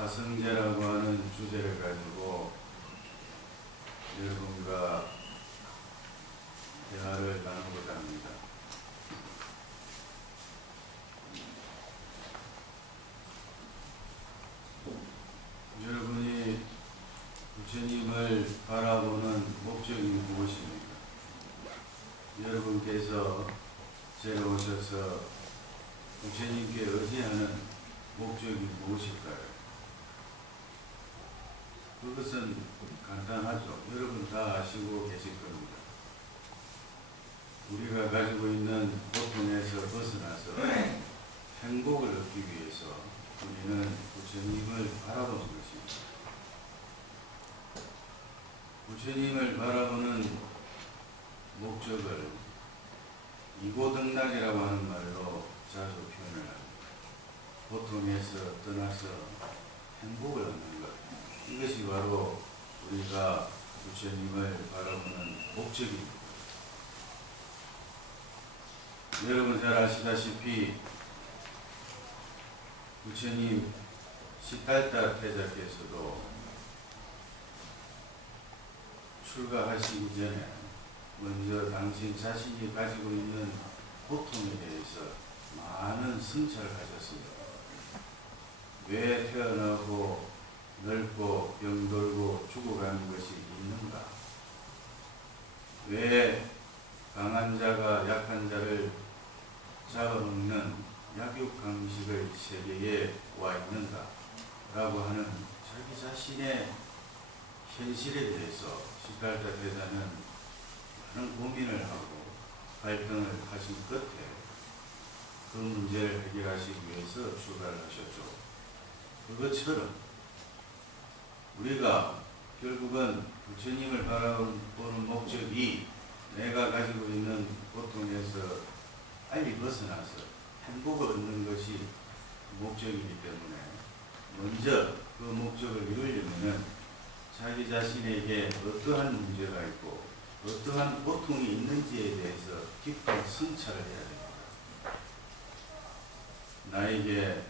사성제라고 하는 주제를 가지고 여러분과 대화를 나누고자 합니다. 여러분이 부처님을 바라보는 목적이 무엇입니까? 여러분께서 제가 오셔서 부처님께 의지하는 목적이 무엇일까요? 그것은 간단하죠. 여러분 다 아시고 계실 겁니다. 우리가 가지고 있는 고통에서 벗어나서 행복을 얻기 위해서 우리는 부처님을 바라보는 것입니다. 부처님을 바라보는 목적을 이고등락이라고 하는 말로 자주 표현을 합니다. 고통에서 떠나서 행복을 얻는 것. 이것이 바로 우리가 부처님을 바라보는 목적입니다. 여러분 잘 아시다시피 부처님 시달타 태자께서도 출가하시기 전에 먼저 당신 자신이 가지고 있는 고통에 대해서 많은 성찰을 하셨습니다. 왜 태어나고 늙고 병들고 죽어가는 것이 있는가? 왜 강한 자가 약한 자를 잡아먹는 약육강식의 세계에 와 있는가? 라고 하는 자기 자신의 현실에 대해서 시달타 대자는 많은 고민을 하고 발등을 하신 끝에 그 문제를 해결하시기 위해서 출가를 하셨죠. 그것처럼 우리가 결국은 부처님을 바라보는 목적이 내가 가지고 있는 고통에서 빨리 벗어나서 행복을 얻는 것이 목적이기 때문에 먼저 그 목적을 이루려면 자기 자신에게 어떠한 문제가 있고 어떠한 고통이 있는지에 대해서 깊은 성찰을 해야 됩니다. 나에게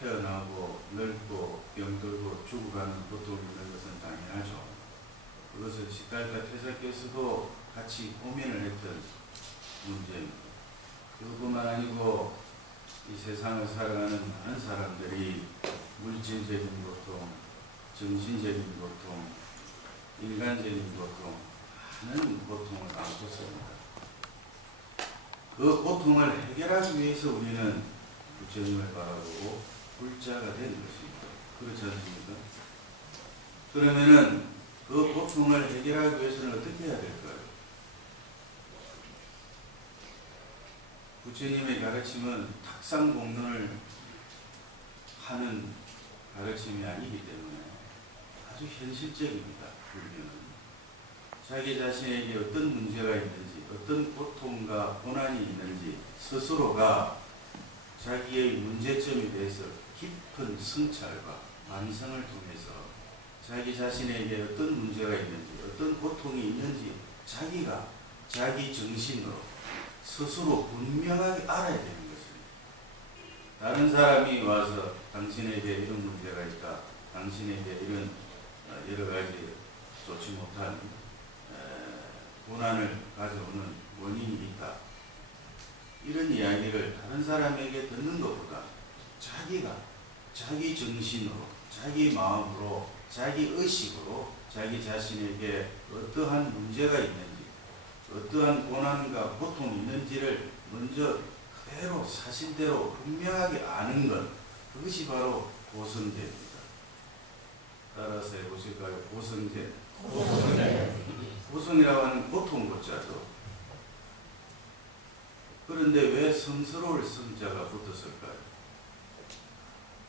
태어나고 늙고 병들고 죽어가는 고통이 있는 것은 당연하죠. 그것을 시달타 태자께서도 같이 고민을 했던 문제입니다. 그뿐만 아니고 이 세상을 살아가는 많은 사람들이 물질적인 고통, 정신적인 고통, 인간적인 고통, 많은 고통을 안고 삽니다. 그 고통을 해결하기 위해서 우리는 부처님을 바라보고 불자가 된 것입니다. 그렇지 않습니까? 그러면은 그 고통을 해결하기 위해서는 어떻게 해야 될까요? 부처님의 가르침은 탁상공론을 하는 가르침이 아니기 때문에 아주 현실적입니다. 불교는 자기 자신에게 어떤 문제가 있는지, 어떤 고통과 고난이 있는지 스스로가 자기의 문제점에 대해서 깊은 성찰과 반성을 통해서 자기 자신에게 어떤 문제가 있는지, 어떤 고통이 있는지 자기가 자기 정신으로 스스로 분명하게 알아야 되는 것입니다. 다른 사람이 와서 당신에게 이런 문제가 있다, 당신에게 이런 여러 가지 좋지 못한 고난을 가져오는 원인이 있다, 이런 이야기를 다른 사람에게 듣는 것보다 자기가 자기 정신으로, 자기 마음으로, 자기 의식으로 자기 자신에게 어떠한 문제가 있는지, 어떠한 고난과 고통이 있는지를 먼저 그대로 사실대로 분명하게 아는 것, 그것이 바로 고성제입니다. 따라서 해보실까요? 고성제. 고성이라고 하는 고통 고자죠. 그런데 왜 성스러울 성자가 붙었을까요?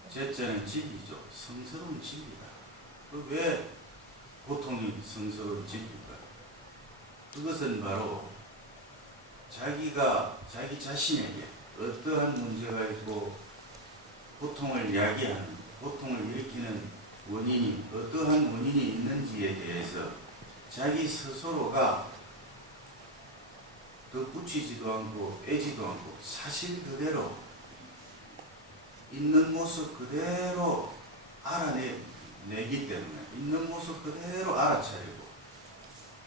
제자는 진리죠. 성스러운 진리다. 왜 고통이 성스러운 진리일까요? 그것은 바로 자기가 자기 자신에게 어떠한 문제가 있고 고통을 야기하는, 고통을 일으키는 원인이 어떠한 원인이 있는지에 대해서 자기 스스로가 덧붙이지도 않고 빼지도 않고 사실 그대로 있는 모습 그대로 알아내기 때문에 있는 모습 그대로 알아차리고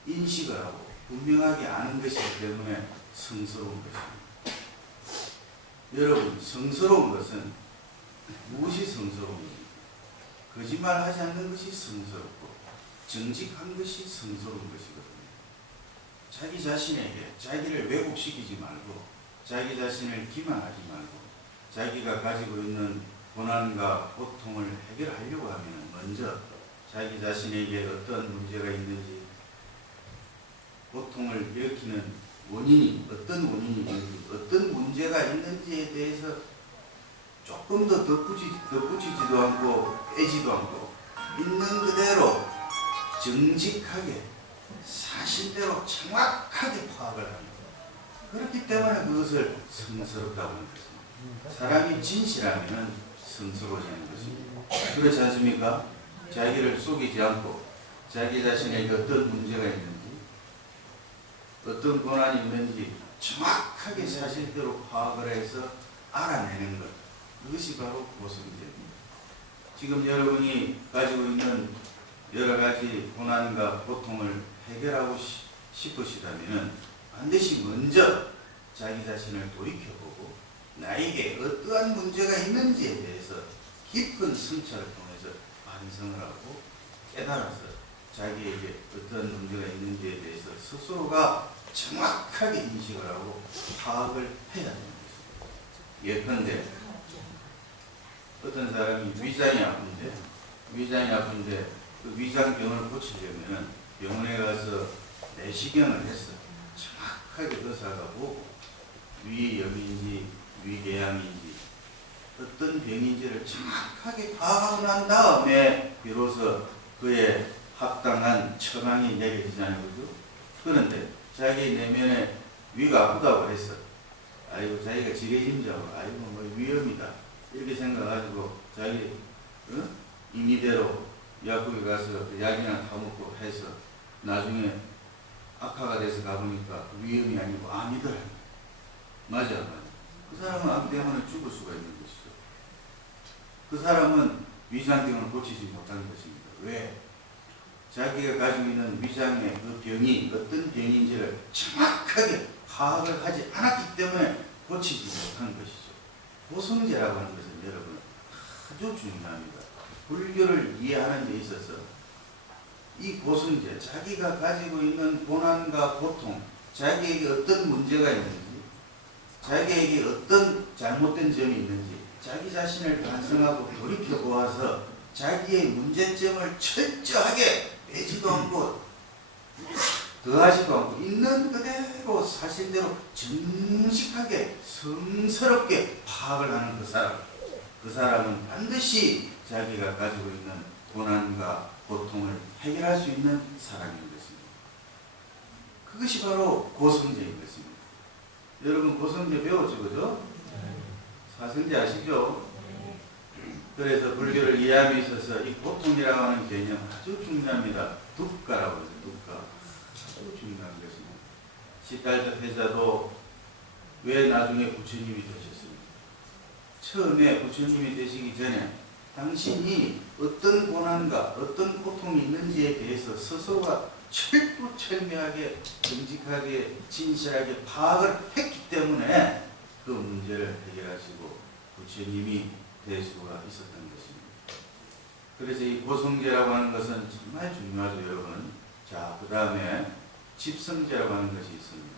인식을 하고 분명하게 아는 것이기 때문에 성스러운 것입니다. 여러분, 성스러운 것은 무엇이 성스러운 것입니까? 거짓말하지 않는 것이 성스럽고 정직한 것이 성스러운 것이거든요. 자기 자신에게 자기를 왜곡시키지 말고 자기 자신을 기만하지 말고 자기가 가지고 있는 고난과 고통을 해결하려고 하면 먼저 자기 자신에게 어떤 문제가 있는지 고통을 일으키는 원인이 어떤 원인이 있는지 어떤 문제가 있는지에 대해서 조금 더 덧붙이지도 않고 빼지도 않고 있는 그대로 정직하게 사실대로 정확하게 파악을 합니다. 그렇기 때문에 그것을 성스럽다고 하는 것입니다. 사람이 진실하면 성스러워지는 것입니다. 그렇지 않습니까? 자기를 속이지 않고 자기 자신에게 어떤 문제가 있는지 어떤 고난이 있는지 정확하게 사실대로 파악을 해서 알아내는 것, 그것이 바로 고성제입니다. 지금 여러분이 가지고 있는 여러 가지 고난과 고통을 해결하고 싶으시다면 반드시 먼저 자기 자신을 돌이켜보고 나에게 어떠한 문제가 있는지에 대해서 깊은 성찰을 통해서 반성을 하고 깨달아서 자기에게 어떤 문제가 있는지에 대해서 스스로가 정확하게 인식을 하고 파악을 해야 되는 것입니다. 예컨대 어떤 사람이 위장이 아픈데 그 위장병을 고치려면 병원에 가서 내시경을 해서 정확하게 의사가 보고 위염인지 위궤양인지 어떤 병인지를 정확하게 파악하고 난 다음에 비로소 그의 합당한 처방이 내려지잖아요. 그죠? 그런데 자기 내면에 위가 아프다고 해서 아이고 자기가 지게짐자고 아이고 뭐 위험이다 이렇게 생각가지고 자기 임의대로 약국에 가서 약이나 타먹고 해서 나중에 악화가 돼서 가보니까 위험이 아니고 암이더라. 맞아. 그 사람은 암 때문에 죽을 수가 있는 것이죠. 그 사람은 위장병을 고치지 못하는 것입니다. 왜? 자기가 가지고 있는 위장의 그 병이 어떤 병인지를 정확하게 파악을 하지 않았기 때문에 고치지 못한 것이죠. 고성제라고 하는 것은 여러분 아주 중요합니다. 불교를 이해하는 데 있어서 이 고성제, 자기가 가지고 있는 고난과 고통, 자기에게 어떤 문제가 있는지, 자기에게 어떤 잘못된 점이 있는지 자기 자신을 반성하고 돌이켜보아서 자기의 문제점을 철저하게 빼지도 않고 더하지도 않고 있는 그대로 사실대로 정직하게 성스럽게 파악을 하는 그 사람은 반드시 자기가 가지고 있는 고난과 고통을 해결할 수 있는 사람인 것입니다. 그것이 바로 고성제인 것입니다. 여러분 고성제 배웠죠, 그죠? 사성제 아시죠? 그래서 불교를 이해함에 있어서 이 고통이라고 하는 개념 아주 중요합니다. 두가라고 해서 두가 아주 중요한 것입니다. 시달자 태자도 왜 나중에 부처님이 되셨습니까? 처음에 부처님이 되시기 전에 당신이 어떤 고난과 어떤 고통이 있는지에 대해서 스스로가 철두철미하게 정직하게 진실하게 파악을 했기 때문에 그 문제를 해결하시고 부처님이 될 수가 있었던 것입니다. 그래서 이 고성제라고 하는 것은 정말 중요하죠, 여러분. 자, 그 다음에 집성제라고 하는 것이 있습니다.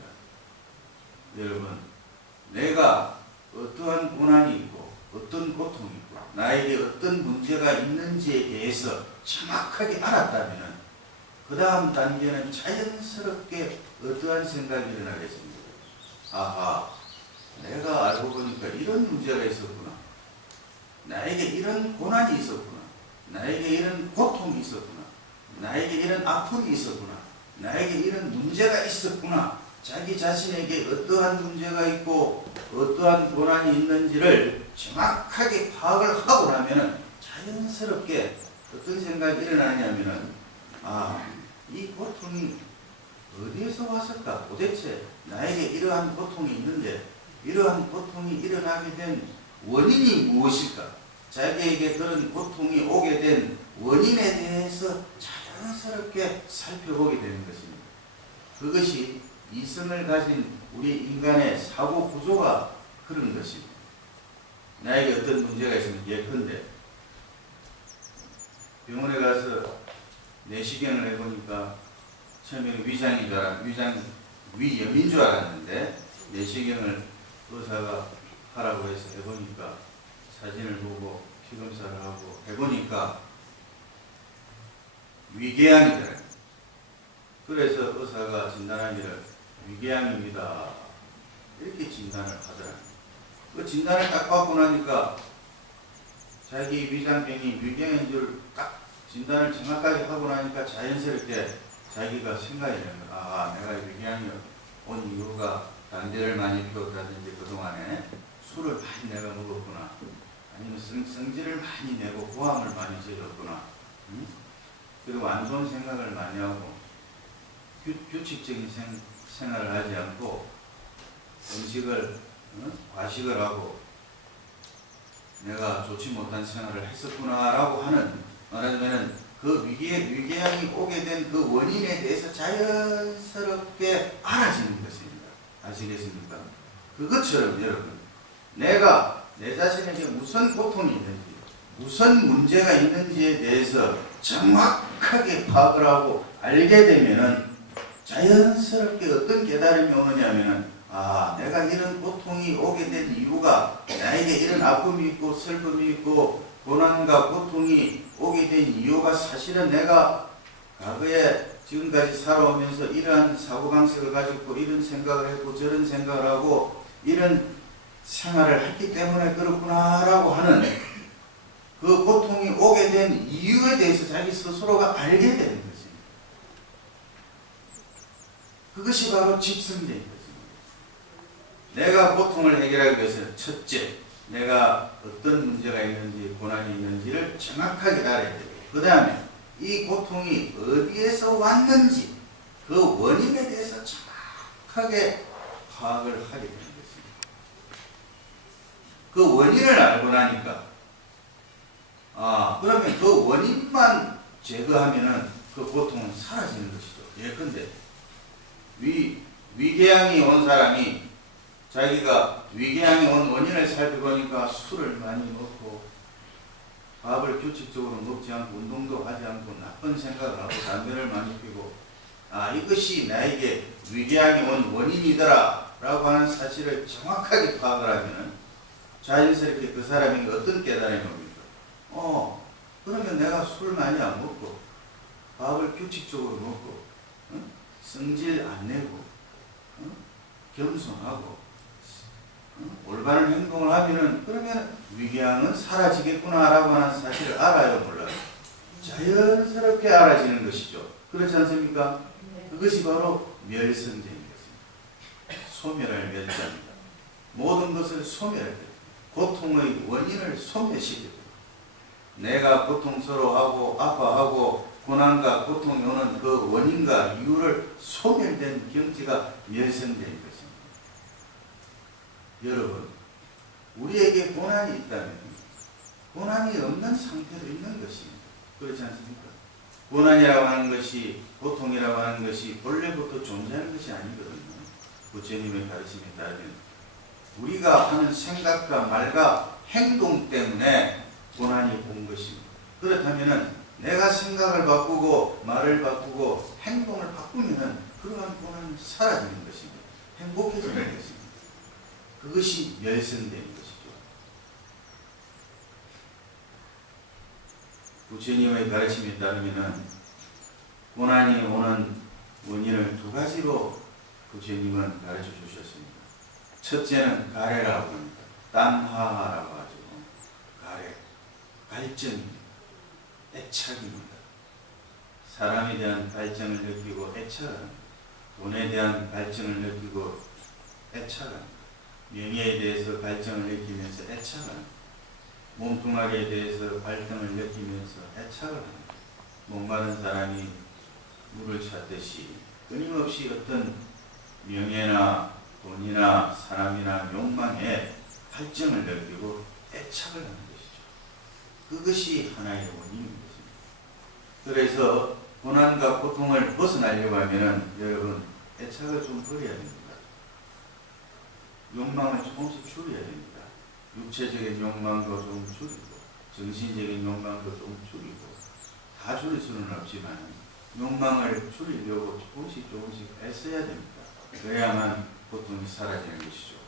여러분, 내가 어떠한 고난이 있고 어떤 고통이 있고 나에게 어떤 문제가 있는지에 대해서 정확하게 알았다면 그 다음 단계는 자연스럽게 어떠한 생각이 일어나겠습니다. 아하, 내가 알고 보니까 이런 문제가 있었구나. 나에게 이런 고난이 있었구나. 나에게 이런 고통이 있었구나. 나에게 이런 아픔이 있었구나. 나에게 이런 문제가 있었구나. 자기 자신에게 어떠한 문제가 있고 어떠한 고난이 있는지를 정확하게 파악을 하고 나면 자연스럽게 어떤 생각이 일어나냐면은 이 고통이 어디에서 왔을까? 도대체 나에게 이러한 고통이 있는데 이러한 고통이 일어나게 된 원인이 무엇일까? 자기에게 그런 고통이 오게 된 원인에 대해서 자연스럽게 살펴보게 되는 것입니다. 그것이 이성을 가진 우리 인간의 사고 구조가 그런 것입니다. 나에게 어떤 문제가 있으면 예컨대 병원에 가서 내시경을 해보니까 처음에는 위염인 줄 알았는데 내시경을 의사가 하라고 해서 해보니까 사진을 보고 피검사를 하고 해보니까 위궤양이더라고요. 그래서 의사가 진단하기를 위궤양입니다 이렇게 진단을 하더라고요. 그 진단을 딱 받고 나니까 자기 위장병이 위궤양인 줄 딱 진단을 정확하게 하고 나니까 자연스럽게 자기가 생각이 나는 거야. 아, 내가 위궤양이 온 이유가 담배를 많이 피웠다든지 그동안에 술을 많이 내가 먹었구나. 아니면 성질을 많이 내고 고함을 많이 질렀구나. 응? 그리고 안 좋은 생각을 많이 하고 규칙적인 생활을 하지 않고 음식을 과식을 하고 내가 좋지 못한 생활을 했었구나라고 하는, 말하자면 그 위궤양이 오게 된 그 원인에 대해서 자연스럽게 알아지는 것입니다. 아시겠습니까? 그것처럼 여러분, 내가 내 자신에게 무슨 고통이 있는지, 무슨 문제가 있는지에 대해서 정확하게 파악을 하고 알게 되면은 자연스럽게 어떤 깨달음이 오느냐면은, 아, 내가 이런 고통이 오게 된 이유가, 나에게 이런 아픔이 있고 슬픔이 있고 고난과 고통이 오게 된 이유가 사실은 내가 과거에 지금까지 살아오면서 이러한 사고방식을 가지고 이런 생각을 했고 저런 생각을 하고 이런 생활을 했기 때문에 그렇구나라고 하는 그 고통이 오게 된 이유에 대해서 자기 스스로가 알게 되는 것입니다. 그것이 바로 집성제인 것입니다. 내가 고통을 해결하기 위해서는 첫째, 내가 어떤 문제가 있는지 고난이 있는지를 정확하게 알아야 되고, 그 다음에 이 고통이 어디에서 왔는지 그 원인에 대해서 정확하게 파악을 하게 되는 것입니다. 그 원인을 알고 나니까, 아, 그러면 그 원인만 제거하면은 그 고통은 사라지는 것이죠. 예컨대 위궤양이 온 사람이 자기가 위궤양이 온 원인을 살펴보니까 술을 많이 먹고 밥을 규칙적으로 먹지 않고 운동도 하지 않고 나쁜 생각을 하고 담배를 많이 피고, 아, 이것이 나에게 위궤양이 온 원인이더라 라고 하는 사실을 정확하게 파악을 하면 자연스럽게 그 사람에게 어떤 깨달음이 옵니까? 그러면 내가 술 많이 안 먹고 밥을 규칙적으로 먹고 성질 안 내고 겸손하고 올바른 행동을 하면은 그러면 위궤양은 사라지겠구나라고 하는 사실을 알아요, 몰라요? 자연스럽게 알아지는 것이죠. 그렇지 않습니까? 그것이 바로 멸성제인 것입니다. 소멸할 멸자입니다. 모든 것을 소멸할 때 고통의 원인을 소멸시키고, 내가 고통스러워하고 아파하고 고난과 고통이 오는 그 원인과 이유를 소멸된 경지가 멸성제인 것입니다. 여러분, 우리에게 고난이 있다면 고난이 없는 상태로 있는 것입니다. 그렇지 않습니까? 고난이라고 하는 것이, 고통이라고 하는 것이 본래부터 존재하는 것이 아니거든요. 부처님의 가르침에 따르면 우리가 하는 생각과 말과 행동 때문에 고난이 온 것입니다. 그렇다면 내가 생각을 바꾸고 말을 바꾸고 행동을 바꾸면 그러한 고난은 사라지는 것입니다. 행복해지는 것입니다. 그것이 멸성된 것이죠. 부처님의 가르침에 따르면 고난이 오는 원인을 두 가지로 부처님은 가르쳐 주셨습니다. 첫째는 가래라고 합니다. 땀하라고 하죠. 가래, 갈증입니다. 애착입니다. 사람에 대한 갈증을 느끼고 애착합니다. 돈에 대한 갈증을 느끼고 애착합니다. 명예에 대해서 갈증을 느끼면서 애착합니다. 몸뚱아리에 대해서 갈등을 느끼면서 애착을 합니다. 목마른 사람이 물을 찾듯이 끊임없이 어떤 명예나 돈이나 사람이나 욕망에 갈증을 느끼고 애착을 하는 것이죠. 그것이 하나의 원인인 것입니다. 그래서 고난과 고통을 벗어나려고 하면은 여러분 애착을 좀 버려야 됩니다. 욕망을 조금씩 줄여야 됩니다. 육체적인 욕망도 좀 줄이고 정신적인 욕망도 좀 줄이고 다 줄일 수는 없지만 욕망을 줄이려고 조금씩 애써야 됩니다. 그래야만 고통이 사라지는 것이죠.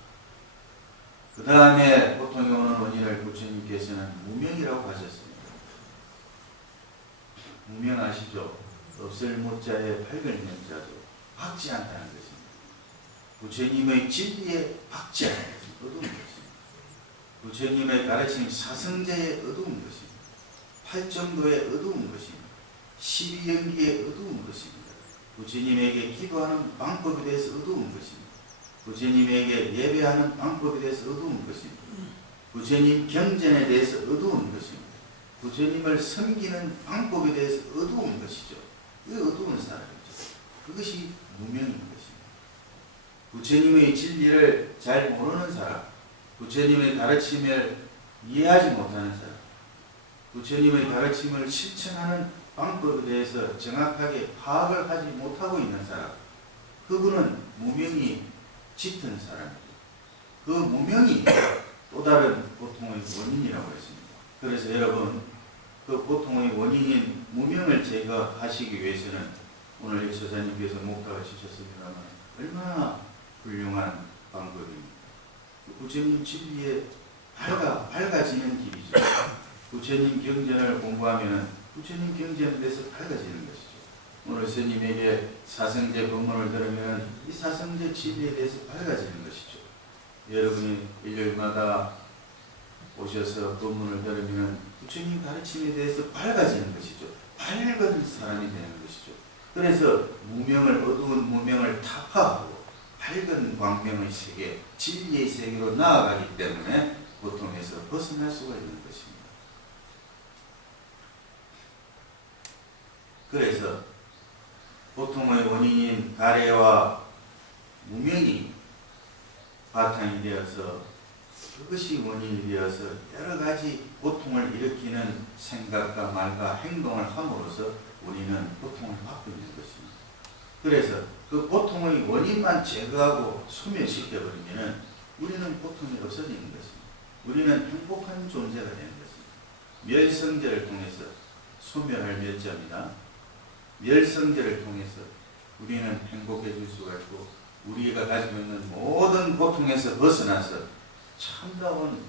그 다음에 고통이 오는 원인을 부처님께서는 무명이라고 하셨습니다. 무명 아시죠? 없을 못자에 밝을 면자도 박지 않다는 것입니다. 부처님의 진리에 박지 않는 것이 어두운 것입니다. 부처님의 가르침 사성제에 어두운 것입니다. 팔정도에 어두운 것입니다. 12연기에 어두운 것입니다. 부처님에게 기도하는 방법에 대해서 어두운 것입니다. 부처님에게 예배하는 방법에 대해서 어두운 것입니다. 부처님 경전에 대해서 어두운 것입니다. 부처님을 섬기는 방법에 대해서 어두운 것이죠. 그 어두운 사람이죠. 그것이 무명인 것입니다. 부처님의 진리를 잘 모르는 사람, 부처님의 가르침을 이해하지 못하는 사람, 부처님의 가르침을 실천하는 방법에 대해서 정확하게 파악을 하지 못하고 있는 사람, 그분은 무명이 짙은 사람이죠. 그 무명이 또 다른 고통의 원인이라고 했습니다. 그래서 여러분, 그 고통의 원인인 무명을 제거하시기 위해서는 오늘 여사님께서 목탁을 치셨습니다만 얼마나 훌륭한 방법입니다. 부처님 진리에 밝아지는 길이죠. 부처님 경전을 공부하면 부처님 경전에 대해서 밝아지는 것이죠. 오늘 스님에게 사성제 법문을 들으면 이 사성제 진리에 대해서 밝아지는 것이죠. 여러분이 일요일마다 오셔서 법문을 들으면 부처님 가르침에 대해서 밝아지는 것이죠. 밝은 사람이 되는 것이죠. 그래서 무명을, 어두운 무명을 타파하고 밝은 광명의 세계, 진리의 세계로 나아가기 때문에 고통에서 벗어날 수가 있는 것입니다. 그래서 고통의 원인인 가래와 무명이 바탕이 되어서 그것이 원인이 되어서 여러 가지 고통을 일으키는 생각과 말과 행동을 함으로써 우리는 고통을 받고 있는 것입니다. 그래서 그 고통의 원인만 제거하고 소멸시켜버리면 우리는 고통이 없어지는 것입니다. 우리는 행복한 존재가 되는 것입니다. 멸성제를 통해서 소멸할 멸자입니다. 멸성제를 통해서 우리는 행복해질 수가 있고 우리가 가지고 있는 모든 고통에서 벗어나서 참다운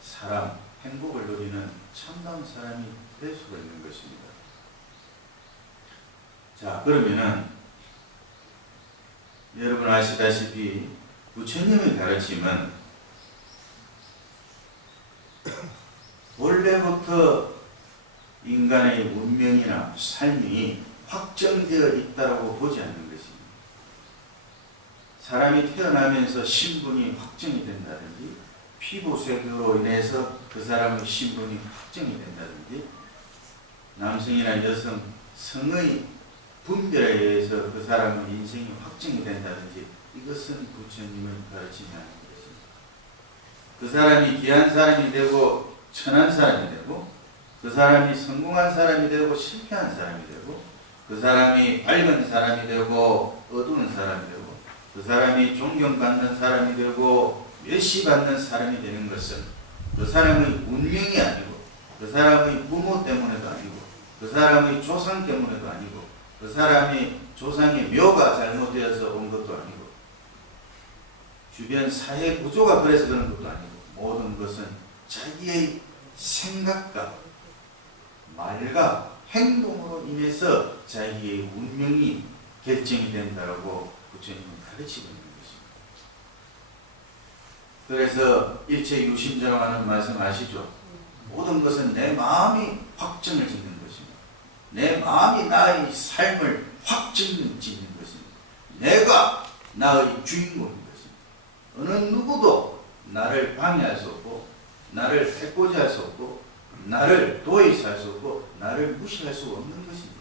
사람, 행복을 누리는 참다운 사람이 될 수가 있는 것입니다. 자, 그러면은 여러분 아시다시피 부처님의 가르침은 원래부터 인간의 운명이나 삶이 확정되어 있다고 보지 않는 것입니다. 사람이 태어나면서 신분이 확정이 된다든지 피부색으로 인해서 그 사람의 신분이 확정이 된다든지 남성이나 여성 성의 분별에 의해서 그 사람의 인생이 확정이 된다든지 이것은 부처님의 가르침이 아닌 것입니다. 그 사람이 귀한 사람이 되고 천한 사람이 되고 그 사람이 성공한 사람이 되고 실패한 사람이 되고 그 사람이 밝은 사람이 되고 어두운 사람이 되고 그 사람이 존경받는 사람이 되고 멸시받는 사람이 되는 것은 그 사람의 운명이 아니고 그 사람의 부모 때문에도 아니고 그 사람의 조상 때문에도 아니고 그 사람이 조상의 묘가 잘못되어서 온 것도 아니고 주변 사회 구조가 그래서 그런 것도 아니고 모든 것은 자기의 생각과 말과 행동으로 인해서 자기의 운명이 결정이 된다고 부처님은 가르치고 있는 것입니다. 그래서 일체 유심자라고 하는 말씀 아시죠? 모든 것은 내 마음이 확정을 짓는 것입니다. 내 마음이 나의 삶을 확정짓는 것입니다. 내가 나의 주인공인 것입니다. 어느 누구도 나를 방해할 수 없고 나를 해코지 할 수 없고 나를 도외시할 수 없고 나를 무시할 수 없는 것입니다.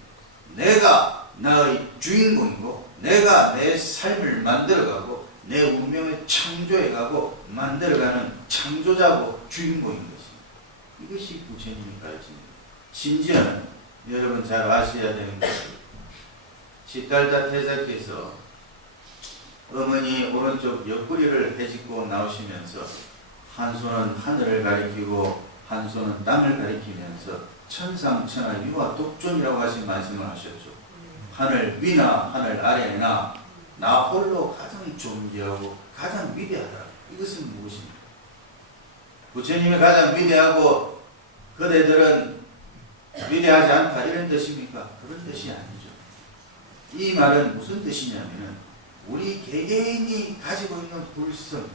내가 나의 주인공이고 내가 내 삶을 만들어가고 내 운명을 창조해가고 만들어가는 창조자고 주인공인 것입니다. 이것이 부처님이 가르칩니다. 심지어는 여러분 잘 아셔야 되는 것이 시달다 태자께서 어머니 오른쪽 옆구리를 헤집고 나오시면서 한 손은 하늘을 가리키고 한 손은 땅을 가리키면서 천상천하 유아 독존이라고 하신 말씀을 하셨죠. 하늘 위나 하늘 아래나 나 홀로 가장 존귀하고 가장 위대하다. 이것은 무엇입니까? 부처님이 가장 위대하고 그대들은 위대하지 않다 이런 뜻입니까? 그런 뜻이 아니죠. 이 말은 무슨 뜻이냐면은 우리 개개인이 가지고 있는 불성,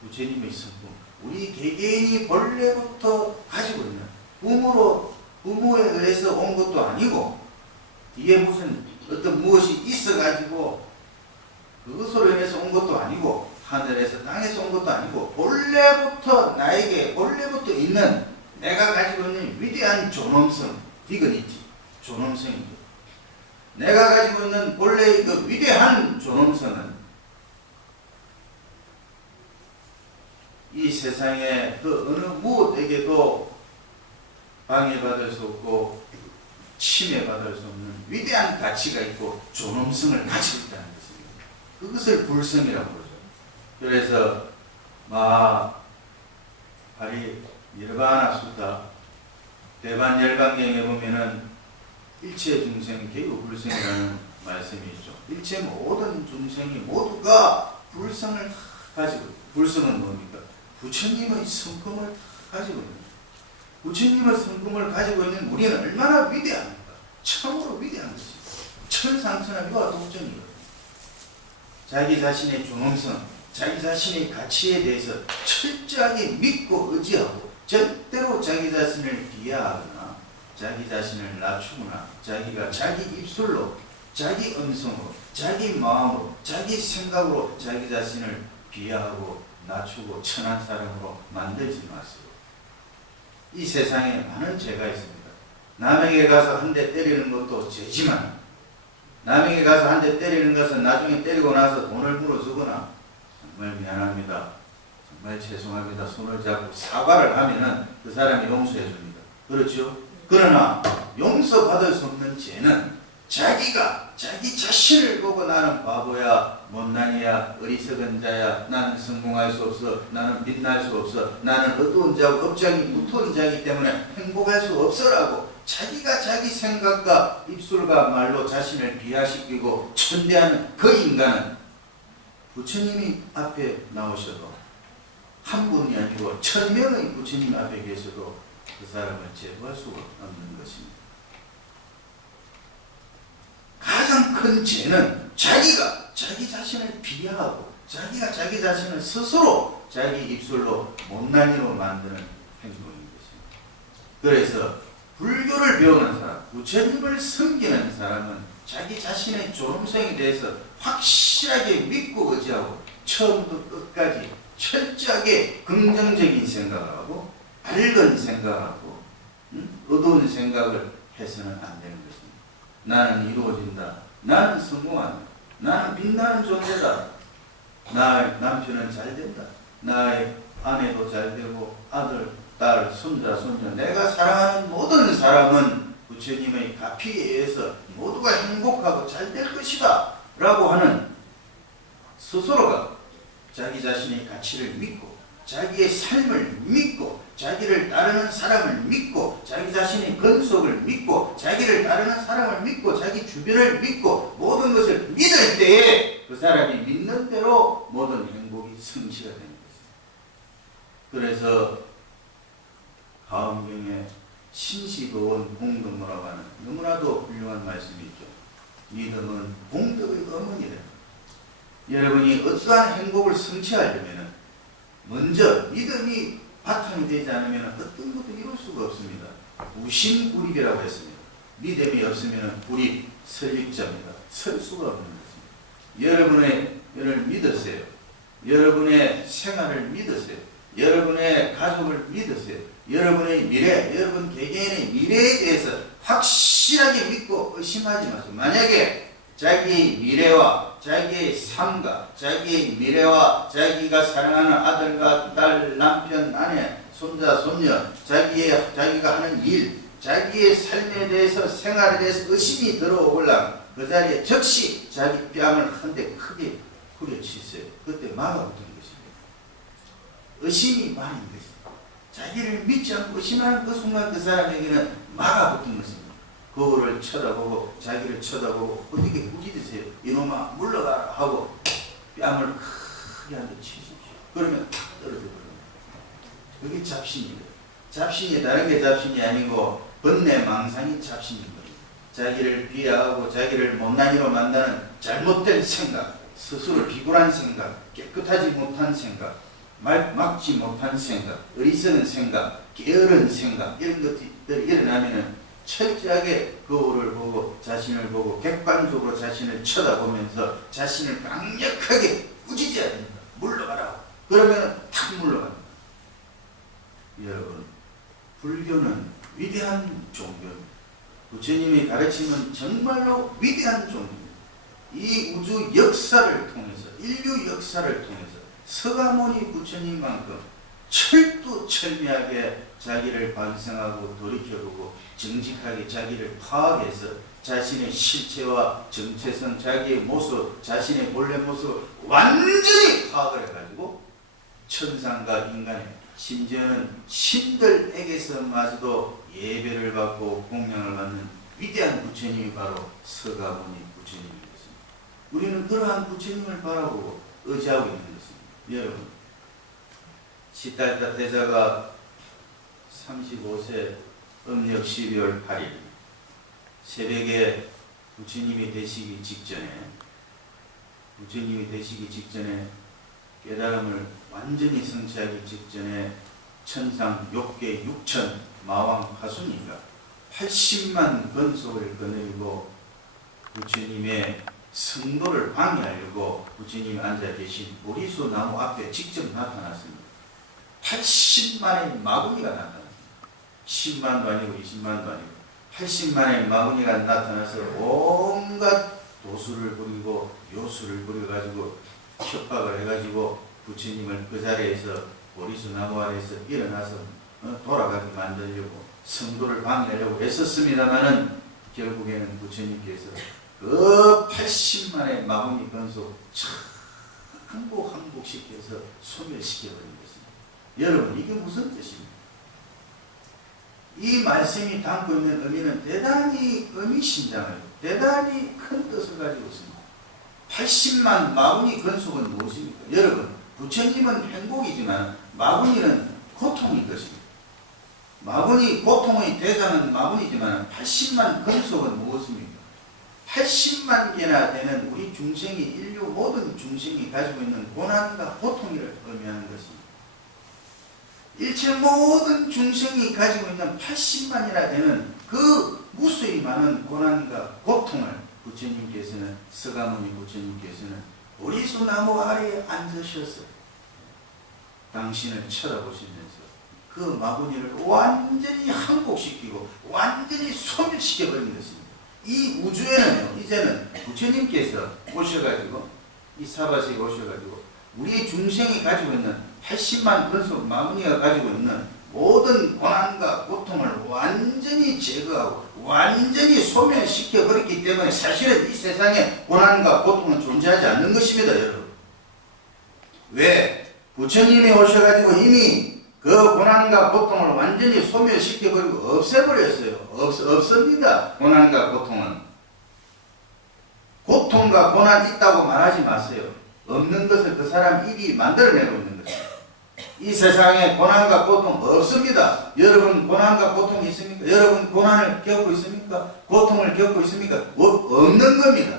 부처님의 성품, 우리 개개인이 본래부터 가지고 있는 부모에 의해서 온 것도 아니고 뒤에 무슨 어떤 무엇이 있어가지고 그것으로 인해서 온 것도 아니고 하늘에서 땅에서 온 것도 아니고 본래부터 나에게 본래부터 있는 내가 가지고 있는 위대한 존엄성, 디그니티, 존엄성이죠. 내가 가지고 있는 본래의 그 위대한 존엄성은 이 세상에 그 어느 무엇에게도 방해받을 수 없고 침해받을 수 없는 위대한 가치가 있고 존엄성을 가지고 있다는 것입니다. 그것을 불성이라고 그러죠. 그래서 파리 니르바나 수타 대반 열강경에 보면은 일체 중생 개유 불성이라는 말씀이 있죠. 일체 모든 중생이 모두가 불성을 가지고 있다. 불성은 뭡니까? 부처님의 성품을 가지고 있는, 부처님의 성품을 가지고 있는 우리는 얼마나 위대합니까? 참으로 위대한 것입니다. 천상천하 유아 독존이거든요. 자기 자신의 존엄성, 자기 자신의 가치에 대해서 철저하게 믿고 의지하고 절대로 자기 자신을 비하하거나 자기 자신을 낮추거나 자기가 자기 입술로, 자기 음성으로, 자기 마음으로, 자기 생각으로 자기 자신을 비하하고 낮추고 천한 사람으로 만들지 마세요. 이 세상에 많은 죄가 있습니다. 남에게 가서 한 대 때리는 것도 죄지만 남에게 가서 한 대 때리는 것은 나중에 때리고 나서 돈을 물어주거나 정말 미안합니다, 정말 죄송합니다 손을 잡고 사과를 하면은 그 사람이 용서해 줍니다. 그렇죠? 그러나 용서받을 수 없는 죄는 자기가 자기 자신을 보고 나는 바보야, 못난이야, 어리석은 자야, 나는 성공할 수 없어, 나는 빛날 수 없어, 나는 어두운 자고 업장이 무토운 자이기 때문에 행복할 수 없어라고 자기가 자기 생각과 입술과 말로 자신을 비하시키고 천대하는 그 인간은 부처님이 앞에 나오셔도 한 분이 아니고 1000명의 부처님 앞에 계셔도 그 사람을 제거할 수가 없는 것입니다. 가장 큰 죄는 자기가 자기 자신을 비하하고 자기가 자기 자신을 스스로 자기 입술로 못난이로 만드는 행동인 것입니다. 그래서 불교를 배우는 사람, 부처님을 섬기는 사람은 자기 자신의 존엄성에 대해서 확실하게 믿고 의지하고 처음부터 끝까지 철저하게 긍정적인 생각을 하고 밝은 생각을 하고 어두운 생각을 해서는 안 되는 것입니다. 나는 이루어진다. 나는 성공한다. 나는 빛나는 존재다. 나의 남편은 잘 된다. 나의 아내도 잘 되고 아들, 딸, 손자, 손녀 내가 사랑하는 모든 사람은 부처님의 가피에 의해서 모두가 행복하고 잘 될 것이다 라고 하는 스스로가 자기 자신의 가치를 믿고 자기의 삶을 믿고 자기를 따르는 사람을 믿고 자기 자신의 근속을 믿고 자기를 따르는 사람을 믿고 자기 주변을 믿고 모든 것을 믿을 때에 그 사람이 믿는 대로 모든 행복이 성취가 되는 것입니다. 그래서 가엄경에 신시도원 공덕모라고 하는 너무나도 훌륭한 말씀이 있죠. 믿음은 공덕의 어머니다. 여러분이 어떠한 행복을 성취하려면 먼저 믿음이 바탕이 되지 않으면 어떤 것도 이룰 수가 없습니다. 우심불입이라고 했습니다. 믿음이 없으면 불입, 설립자입니다. 설 수가 없는 것입니다. 여러분을 믿으세요. 여러분의 생활을 믿으세요. 여러분의 가족을 믿으세요. 여러분의 미래, 여러분 개개인의 미래에 대해서 확실하게 믿고 의심하지 마세요. 만약에 자기의 미래와 자기의 삶과 자기의 미래와 자기가 사랑하는 아들과 딸, 남편, 아내, 손자, 손녀, 자기가 하는 일, 자기의 삶에 대해서, 생활에 대해서 의심이 들어오려면 그 자리에 즉시 자기 뺨을 한 대 크게 후려치세요. 그때 막아붙는 것입니다. 의심이 말인 것입니다. 자기를 믿지 않고 의심하는 그 순간 그 사람에게는 막아붙는 것입니다. 거울을 쳐다보고 자기를 쳐다보고 어떻게 꾸짖으세요. 이놈아 물러가라 하고 뺨을 크게 한 대 치십시오. 그러면 탁 떨어져 버립니다. 그게 잡신이에요. 잡신이 다른 게 잡신이 아니고 번뇌망상이 잡신인 거예요. 자기를 비하하고 자기를 못난이로 만드는 잘못된 생각, 스스로 비굴한 생각, 깨끗하지 못한 생각, 막지 못한 생각, 어리석은 생각, 게으른 생각, 이런 것들이 일어나면은 철저하게 거울을 보고 자신을 보고 객관적으로 자신을 쳐다보면서 자신을 강력하게 꾸짖어야 됩니다. 물러가라. 그러면 탁 물러갑니다. 여러분, 불교는 위대한 종교입니다. 부처님의 가르침은 정말로 위대한 종교입니다. 이 우주 역사를 통해서, 인류 역사를 통해서 서가모니 부처님만큼 철두철미하게 자기를 반성하고 돌이켜보고 정직하게 자기를 파악해서 자신의 실체와 정체성, 자기의 모습, 자신의 본래 모습을 완전히 파악을 해가지고 천상과 인간의, 심지어는 신들에게서마저도 예배를 받고 공양을 받는 위대한 부처님이 바로 서가모니 부처님이었습니다. 우리는 그러한 부처님을 바라보고 의지하고 있는 것입니다. 여러분, 시달타 대자가 35세 음력 12월 8일 새벽에 부처님이 되시기 직전에 깨달음을 완전히 성취하기 직전에 천상 6개 6천 마왕 하수니가 80만 건속을 거느리고 부처님의 성도를 방해하려고 부처님이 앉아 계신 보리수 나무 앞에 직접 나타났습니다. 80만의 마구니가 나타났습니다. 10만도 아니고 20만도 아니고 80만의 마구니가 나타나서 온갖 도수를 부리고 요수를 부려가지고 협박을 해가지고 부처님을 그 자리에서 보리수 나무 아래에서 일어나서 돌아가게 만들려고 성도를 방해하려고 애썼습니다마는 결국에는 부처님께서 그 80만의 마구니 건속 항복시켜서 소멸시켜버린 것입니다. 여러분, 이게 무슨 뜻입니까? 이 말씀이 담고 있는 의미는 대단히 의미심장해요. 대단히 큰 뜻을 가지고 있습니다. 80만 마구니 건속은 무엇입니까? 여러분, 부처님은 행복이지만 마구니는 고통인 것입니다. 마구니, 고통의 대상은 마구니지만 80만 건속은 무엇입니까? 80만 개나 되는 우리 중생이, 인류 모든 중생이 가지고 있는 고난과 고통을 의미하는 것입니다. 일체 모든 중생이 가지고 있는 80만이나 되는 그 무수히 많은 고난과 고통을 부처님께서는, 서가모니 부처님께서는 보리수 나무 아래에 앉으셔서 당신을 쳐다보시면서 그 마구니를 완전히 항복시키고 완전히 소멸시켜버린 것입니다. 이 우주에는요, 이제는 부처님께서 오셔가지고, 이 사바세에 오셔가지고 우리 중생이 가지고 있는 80만 건속 마구니가 가지고 있는 모든 고난과 고통을 완전히 제거하고 완전히 소멸시켜버렸기 때문에 사실은 이 세상에 고난과 고통은 존재하지 않는 것입니다, 여러분. 왜? 부처님이 오셔가지고 이미 그 고난과 고통을 완전히 소멸시켜버리고 없애버렸어요. 없습니다. 고난과 고통은. 고통과 고난 있다고 말하지 마세요. 없는 것을 그 사람 입이 만들어내고 있는 것입니다. 이 세상에 고난과 고통 없습니다. 여러분 고난과 고통이 있습니까? 여러분 고난을 겪고 있습니까? 고통을 겪고 있습니까? 없는 겁니다.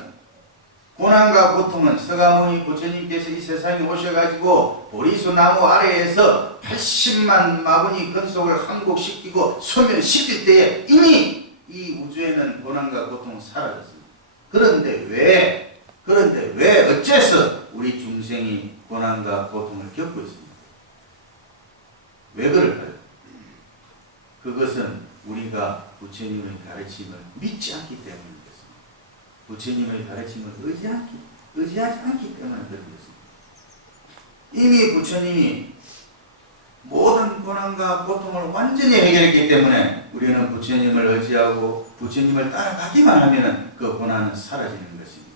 고난과 고통은 서가모니 부처님께서 이 세상에 오셔가지고 보리수 나무 아래에서 80만 마구니 건속을 항복시키고 소멸시킬 때에 이미 이 우주에는 고난과 고통은 사라졌습니다. 그런데 왜 어째서 우리 중생이 고난과 고통을 겪고 있습니까? 왜 그럴까요? 그것은 우리가 부처님의 가르침을 믿지 않기 때문입니다. 부처님의 가르침을 의지하지 않기 때문에 그런 것입니다. 이미 부처님이 모든 고난과 고통을 완전히 해결했기 때문에 우리는 부처님을 의지하고 부처님을 따라가기만 하면 그 고난은 사라지는 것입니다.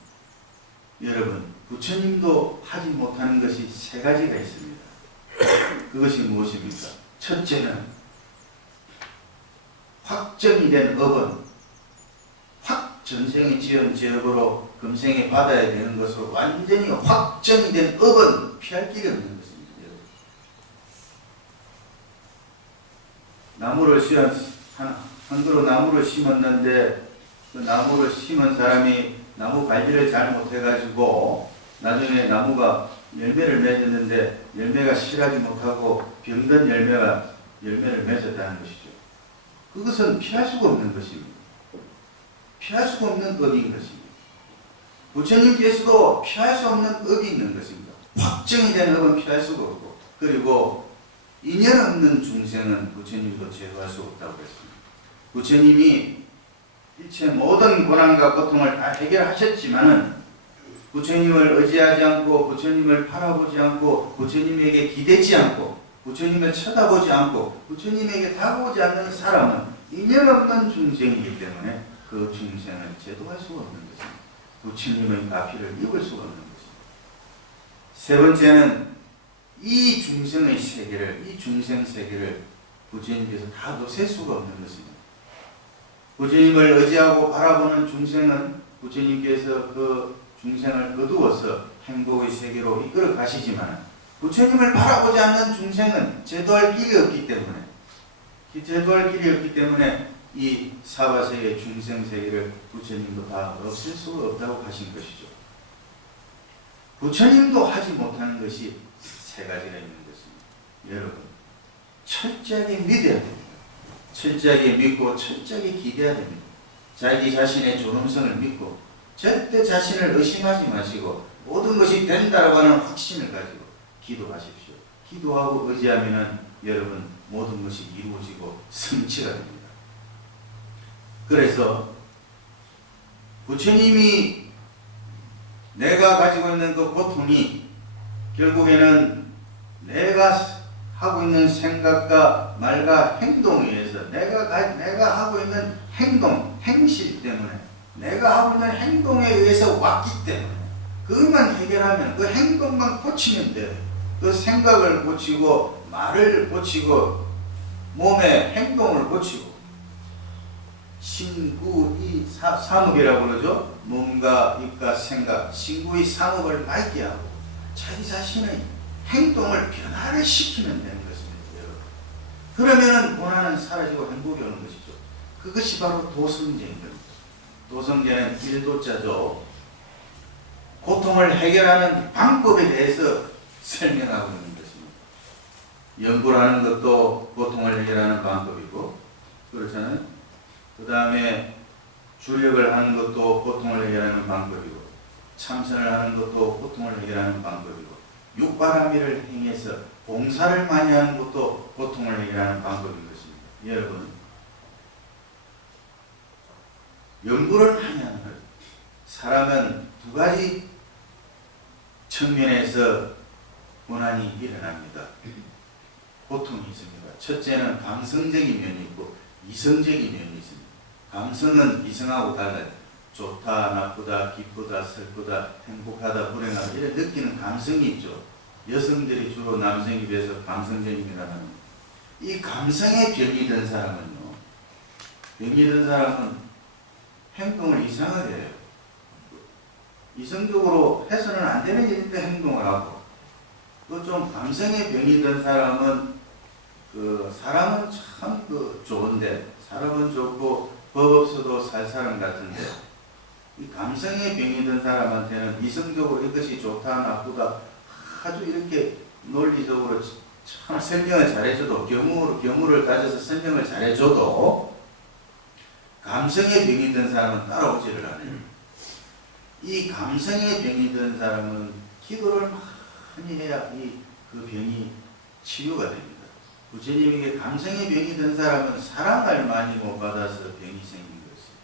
여러분, 부처님도 하지 못하는 것이 세 가지가 있습니다. 그것이 무엇입니까? 첫째는 확정이 된 업은 확 전생에 지은 죄업으로 금생에 받아야 되는 것으로 완전히 확정이 된 업은 피할 길이 없는 것입니다. 나무를 한 그루 나무를 심었는데 그 나무를 심은 사람이 나무 관리를 잘 못해가지고 나중에 나무가 열매를 맺었는데 열매가 실하지 못하고 병든 열매를 맺었다는 것이죠. 그것은 피할 수가 없는 것입니다. 피할 수가 없는 업인 것입니다. 부처님께서도 피할 수 없는 업이 있는 것입니다. 확정이 된 업은 피할 수가 없고, 그리고 인연 없는 중생은 부처님도 제거할 수 없다고 했습니다. 부처님이 일체 모든 고난과 고통을 다 해결하셨지만은 부처님을 의지하지 않고 부처님을 바라보지 않고 부처님에게 기대지 않고 부처님을 쳐다보지 않고 부처님에게 다가오지 않는 사람은 인연 없는 중생이기 때문에 그 중생을 제도할 수가 없는 것입니다. 부처님의 가피를 입을 수가 없는 것입니다. 세 번째는 이 중생의 세계를, 이 중생 세계를 부처님께서 다 놓칠 수가 없는 것입니다. 부처님을 의지하고 바라보는 중생은 부처님께서 그 중생을 거두어서 행복의 세계로 이끌어 가시지만 부처님을 바라보지 않는 중생은 제도할 길이 없기 때문에 이 사바세계 중생 세계를 부처님도 다 없앨 수가 없다고 하신 것이죠. 부처님도 하지 못하는 것이 세 가지가 있는 것입니다. 여러분, 철저하게 믿어야 됩니다. 철저하게 믿고 철저하게 기대해야 됩니다. 자기 자신의 존엄성을 믿고 절대 자신을 의심하지 마시고 모든 것이 된다고 하는 확신을 가지고 기도하십시오. 기도하고 의지하면 여러분 모든 것이 이루어지고 성취가 됩니다. 그래서 부처님이 내가 가지고 있는 그 고통이 결국에는 내가 하고 있는 생각과 말과 행동에 의해서 내가 하고 있는 행실 때문에 내가 하고 있는 행동에 의해서 왔기 때문에 그것만 해결하면 그 행동만 고치면 돼요. 그 생각을 고치고 말을 고치고 몸의 행동을 고치고 신구이 삼업이라고 그러죠. 몸과 입과 생각, 신구이 삼업을 맑게 하고 자기 자신의 행동을 변화를 시키면 되는 것입니다. 여러분. 그러면은 고난은 사라지고 행복이 오는 것이죠. 그것이 바로 도성제인 겁니다. 도성제는 일도자죠. 고통을 해결하는 방법에 대해서 설명하고 있는 것입니다. 연구를 하는 것도 고통을 해결하는 방법이고 그렇잖아요. 그 다음에 주력을 하는 것도 고통을 해결하는 방법이고 참선을 하는 것도 고통을 해결하는 방법이고 육바라밀을 행해서 봉사를 많이 하는 것도 고통을 해결하는 방법인 것입니다. 여러분, 연구를 많이 하는 것, 사람은 두 가지 측면에서 고난이 일어납니다. 고통이 있습니다. 첫째는 감성적인 면이 있고 이성적인 면이 있습니다. 감성은 이성하고 달라요. 좋다, 나쁘다, 기쁘다, 슬프다, 행복하다, 불행하다 이런 느끼는 감성이 있죠. 여성들이 주로 남성에 비해서 감성적입니다. 이 감성에 병이 든 사람은요, 병이 든 사람은 행동을 이상하게 해요. 이성적으로 해서는 안 되는 일인데 행동을 하고, 그 좀 감성에 병이 든 사람은 사람은 참 좋은데, 사람은 좋고 법 없어도 살 사람 같은데, 이 감성에 병이 든 사람한테는 이성적으로 이것이 좋다, 나쁘다 아주 이렇게 논리적으로 참 설명을 잘해줘도 경우를 따져서 설명을 잘해줘도 감성에 병이 든 사람은 따라오지를 않아요. 이 감성에 병이 든 사람은 기도를 많이 해야 그 병이 치유가 됩니다. 부처님에게 감성에 병이 든 사람은 사랑을 많이 못 받아서 병이 생긴 것이에요.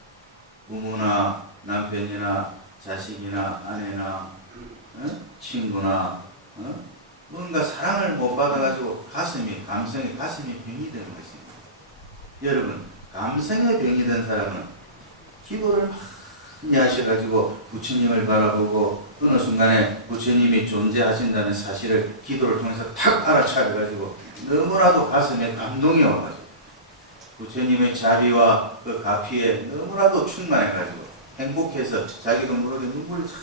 부모나 남편이나 자식이나 아내나 친구나 뭔가 사랑을 못 받아가지고 감성이 병이 되는 것입니다. 여러분, 감성의 병이 된 사람은 기도를 많이 하셔가지고 부처님을 바라보고 어느 순간에 부처님이 존재하신다는 사실을 기도를 통해서 탁 알아차려가지고 너무나도 가슴에 감동이 와가지고 부처님의 자비와 그 가피에 너무나도 충만해가지고 행복해서 자기도 모르게 눈물이 쫙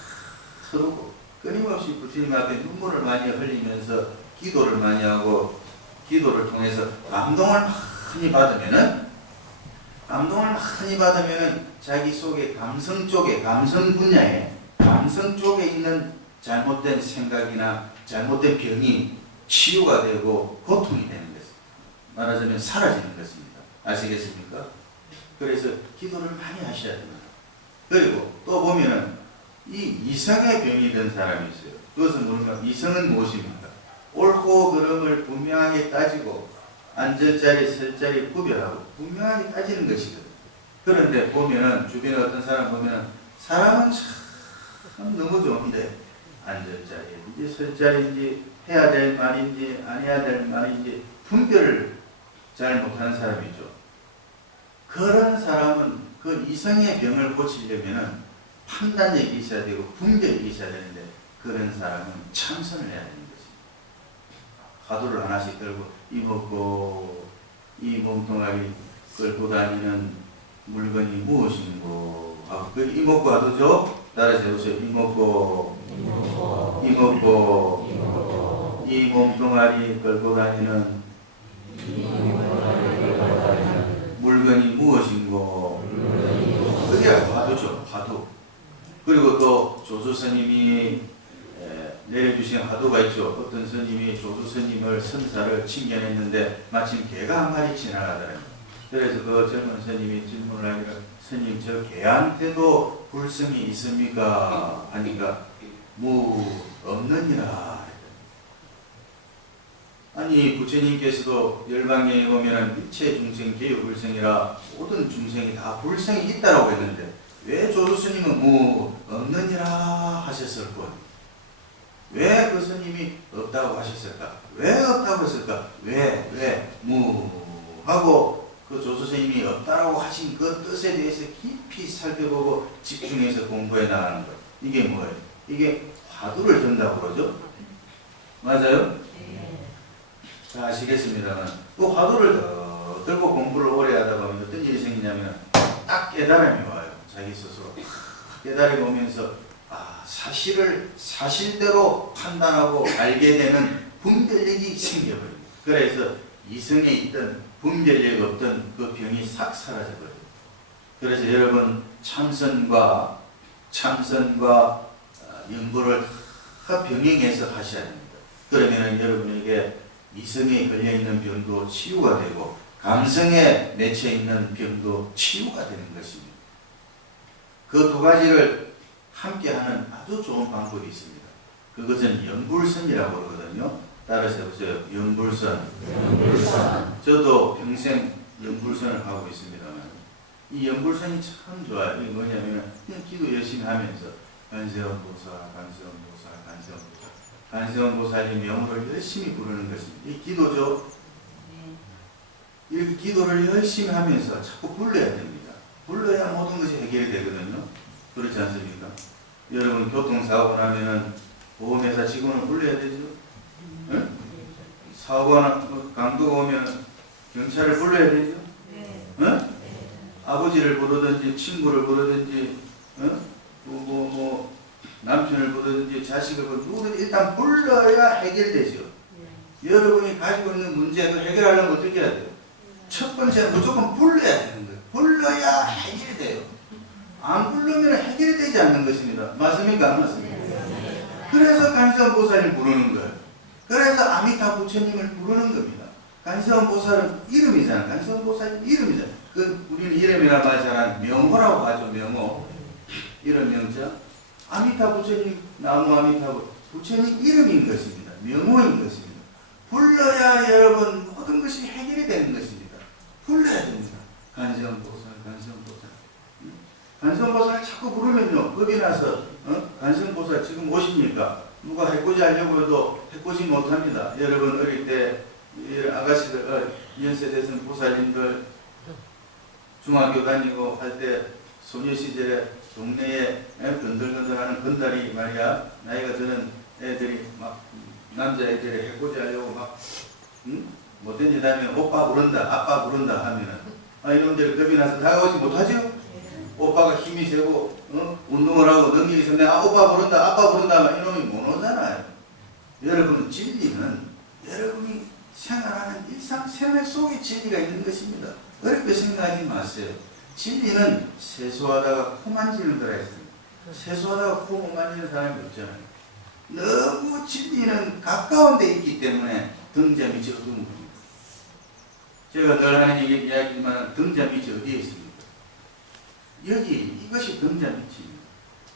흐르고 끊임없이 부처님 앞에 눈물을 많이 흘리면서 기도를 많이 하고 기도를 통해서 감동을 많이 받으면은 자기 속에 감성 분야에 감성 쪽에 있는 잘못된 생각이나 잘못된 병이 치유가 되고 고통이 되는 것입니다. 말하자면 사라지는 것입니다. 아시겠습니까? 그래서 기도를 많이 하셔야 됩니다. 그리고 또 보면은 이 이성의 병이 든 사람이 있어요. 그것은 뭔가 이성은 무엇입니까? 옳고 그름을 분명하게 따지고 앉을 자리, 설 자리 구별하고 분명하게 따지는 것이거든요. 그런데 보면은 주변에 어떤 사람 보면은 사람은 참 너무 좋은데 앉을 자리인지 설 자리인지 해야 될 말인지 안 해야 될 말인지 분별을 잘 못하는 사람이죠. 그런 사람은 그 이성의 병을 고치려면은 판단력이 있어야 되고 분별이 있어야 되는데 그런 사람은 참선을 해야 되는 것입니다. 화두를 하나씩 들고 이먹고 이 몸뚱아리 끌고 다니는 물건이 무엇인고 하고 그 이먹고 화두죠. 따라서 해보세요. 이먹고 이 몸뚱아리 끌고 다니는 물건이 무엇인고 그게 화두죠. 화두. 그리고 또 조수 스님이 내려주신 화두가 있죠. 어떤 스님이 조수 스님을 선사를 칭견했는데 마침 개가 한 마리 지나가더라고요. 그래서 그 젊은 스님이 질문을 하니까 스님 저 개한테도 불성이 있습니까? 하니까 없느니라. 아니 부처님께서도 열방에 보면 일체 중생 개유 불성이라 모든 중생이 다 불성이 있다라고 했는데 왜 조수 스님은 없느니라 하셨을까? 왜 그 스님이 없다고 하셨을까? 왜 없다고 했을까? 왜 하고 그 조수 스님이 없다라고 하신 그 뜻에 대해서 깊이 살펴보고 집중해서 공부해 나가는 거예요. 이게 뭐예요? 이게 화두를 든다고 그러죠? 맞아요? 자, 아시겠습니다만 그 화두를 더 들고 공부를 오래 하다 보면 어떤 일이 생기냐면 딱 깨달음이 와요. 자기 스스로 깨달음이 오면서 사실을 사실대로 판단하고 알게 되는 분별력이 생겨버립니다. 그래서 이성에 있던 분별력이 없던 그 병이 싹 사라져버려요. 그래서 여러분 참선과 연구를 병행해서 하셔야 됩니다. 그러면 여러분에게 이성에 걸려있는 병도 치유가 되고 감성에 맺혀있는 병도 치유가 되는 것입니다. 그 두 가지를 함께하는 아주 좋은 방법이 있습니다. 그것은 연불선이라고 그러거든요. 따라서 해보세요. 연불선. 저도 평생 연불선을 하고 있습니다만 이 연불선이 참 좋아요. 이게 뭐냐면 그냥 기도 열심히 하면서 간세음보살, 간세음보살이 명호를 열심히 부르는 것입니다. 이 기도죠. 이렇게 기도를 열심히 하면서 자꾸 불러야 됩니다. 불러야 모든 것이 해결이 되거든요. 그렇지 않습니까? 여러분 교통사고 나면은 보험회사 직원을 불러야 되죠. 응? 사고가 강도가 오면 경찰을 불러야 되죠. 응? 아버지를 부르든지 친구를 부르든지 남편을 부르든지 자식을 부르든지 누구든 일단 불러야 해결되죠. 여러분이 가지고 있는 문제를 해결하려면 어떻게 해야 돼요? 첫 번째는 무조건 불러야 되는 거예요. 불러야 해결이 돼요. 안 부르면 해결이 되지 않는 것입니다. 맞습니까? 안 맞습니까? 그래서 간세음보살을 부르는 거예요. 그래서 아미타 부처님을 부르는 겁니다. 간세음보살은 이름이잖아요. 간세음보살은 이름이잖아요. 우리는 이름이나 말자는 명호라고 하죠. 명호. 이런 명자. 아미타 부처님, 나무 아미타 부처님 이름인 것입니다. 명호인 것입니다. 불러야 여러분 모든 것이 해결이 되는 것입니다. 불러야 됩니다. 간세음보살. 간세음보살 자꾸 부르면요. 겁이 나서 간세음보살 지금 오십니까? 누가 해코지 하려고 해도 해코지 못합니다. 여러분 어릴 때 이런 아가씨들, 연세대생 보살님들 중학교 다니고 할 때 소녀 시절에 동네에 건들건들하는 건달이 말이야, 나이가 드는 애들이 막 남자애들이 해코지 하려고 막 못된 짓 하면 오빠 부른다, 아빠 부른다 하면은 이놈들 겁이 나서 다가오지 못하죠? 오빠가 힘이 세고 운동을 하고 능력이 있으면 내가 오빠 부른다, 아빠 부른다 하면 이놈이 못 오잖아요. 여러분, 진리는 여러분이 생활하는 일상생활 속에 진리가 있는 것입니다. 어렵게 생각하지 마세요. 진리는 세수하다가 코 만지는 거라 했습니다. 세수하다가 코 못 만지는 사람이 없잖아요. 너무 진리는 가까운 데 있기 때문에 등자 밑이 어두운 겁니다. 제가 늘 하는 이야기지만 등자 밑이 어디에 있습니까? 여기, 이것이 등자 밑입니다.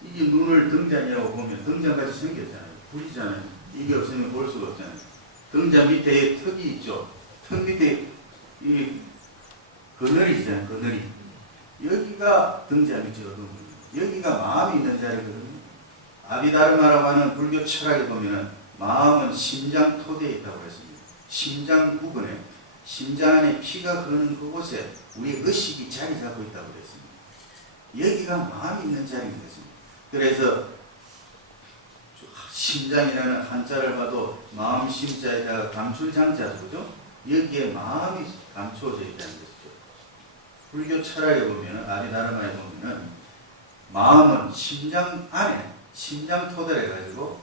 이게 눈을 등잔이라고 보면 등잔같이 생겼잖아요. 불이잖아요. 이게 없으면 볼 수가 없잖아요. 등자 밑에 턱이 있죠. 턱 밑에 이 그늘이 있잖아요. 그늘이. 여기가 등자 밑이 어두운 겁니다. 여기가 마음이 있는 자리거든요. 아비다르마라고 하는 불교 철학에 보면은 마음은 심장 토대에 있다고 했습니다. 심장 부근에, 심장 안에 피가 흐르는 그곳에 우리 의식이 자리 잡고 있다고 했습니다. 여기가 마음이 있는 자리인 것입니다. 그래서 심장이라는 한자를 봐도 마음 심자에다가 감출장자죠. 그죠? 여기에 마음이 감추어져 있다는 것이죠. 불교 철학에 보면, 아비다르마에 보면은 마음은 심장 안에, 심장 토대를 해가지고